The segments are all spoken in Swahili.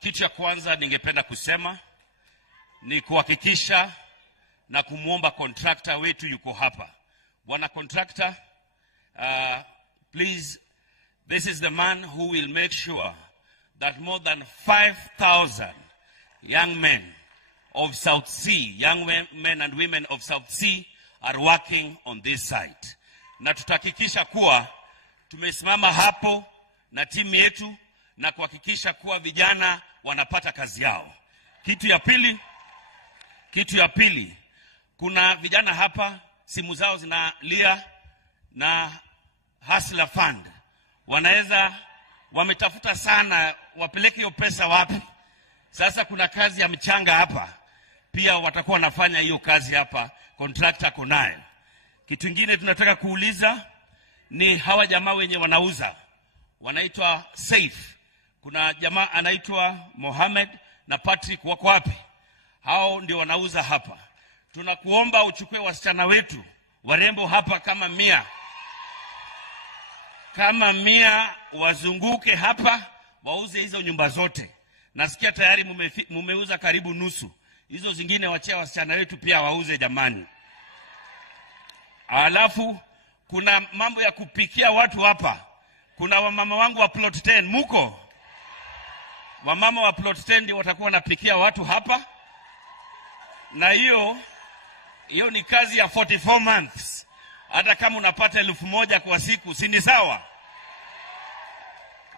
Kitu ya kwanza ningependa kusema ni kuhakikisha na kumuomba contractor wetu yuko hapa. Bwana contractor, please, this is the man who will make sure that more than 5,000 young men of South Sea, young men and women of South Sea are working on this site. Na tutahakikisha kuwa tumesimama hapo na timu yetu na kuhakikisha kuwa vijana wanapata kazi yao. Kitu ya pili, kuna vijana hapa simu zao zinalia na Hustler Fund. Wametafuta sana wapeleke hiyo pesa wapi. Sasa kuna kazi ya mchanga hapa. Pia watakuwa wanafanya hiyo kazi hapa, contractor konayo. Kitu kingine tunataka kuuliza ni hawa jamaa wenye wanauza. Wanaitwa Safe. Kuna jamaa anaitwa Mohamed na Patrick, wako wapi? Hao ndio wanauza hapa. Tunakuomba uchukue wasichana wetu warembo hapa kama 100 wazunguke hapa wauze hizo nyumba zote. Nasikia tayari mumeuza karibu nusu. Hizo zingine wachia wasichana wetu pia wauze jamani. Alafu kuna mambo ya kupikia watu hapa. Kuna wamama wangu wa plot 10 muko. Wamama wa plot 10 ndio watakuwa wanapikia watu hapa. Na hiyo ni kazi ya 44 months. Hata kama unapata 1,000 kwa siku, si ni sawa?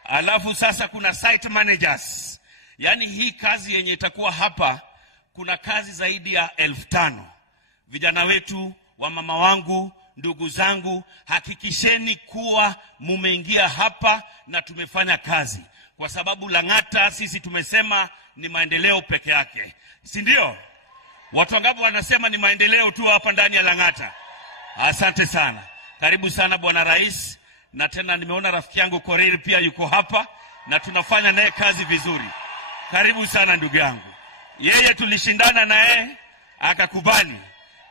Alafu sasa kuna site managers. Yaani hii kazi yenye itakuwa hapa, kuna kazi zaidi ya 5,000. Vijana wetu, wamama wangu, ndugu zangu, hakikisheni kuwa mumeingia hapa na tumefanya kazi. Kwa sababu Lang'ata sisi tumesema ni maendeleo peke yake. Si ndio? Watu wangapi wanasema ni maendeleo tu hapa ndani ya Lang'ata? Asante sana. Karibu sana Bwana Rais. Na tena nimeona rafiki yangu Korir pia yuko hapa na tunafanya naye kazi vizuri. Karibu sana ndugu yangu. Yeye tulishindana naye akakubali.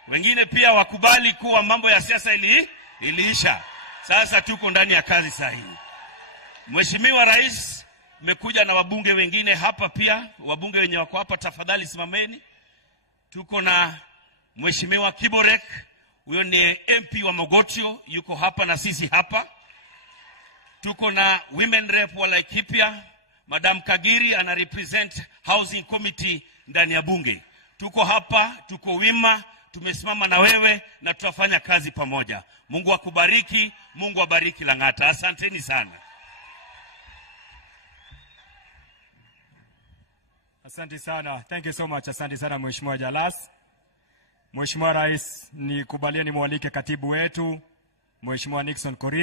Wengine pia wakubali kuwa mambo ya siasa iliisha. Sasa tuko ndani ya kazi sahihi. Mheshimiwa Rais, mmekuja na wabunge wengine hapa pia. Wabunge wenye wako hapa tafadhali simameni. Tuko na Mheshimiwa Kiborek, huyo ni MP wa Mogotio, yuko hapa na sisi hapa. Tuko na Women Rep wa Laikipia, Madam Kagiri ana represent Housing Committee ndani ya bunge. Tuko hapa, tuko wima, tumesimama na wewe na tutafanya kazi pamoja. Mungu akubariki, Mungu abariki Lang'ata. Asanteni sana. Asante sana. Thank you so much. Asante sana Mheshimiwa Jalas. Mheshimiwa Rais, nikubalieni mualike katibu wetu Mheshimiwa Nixon Korir.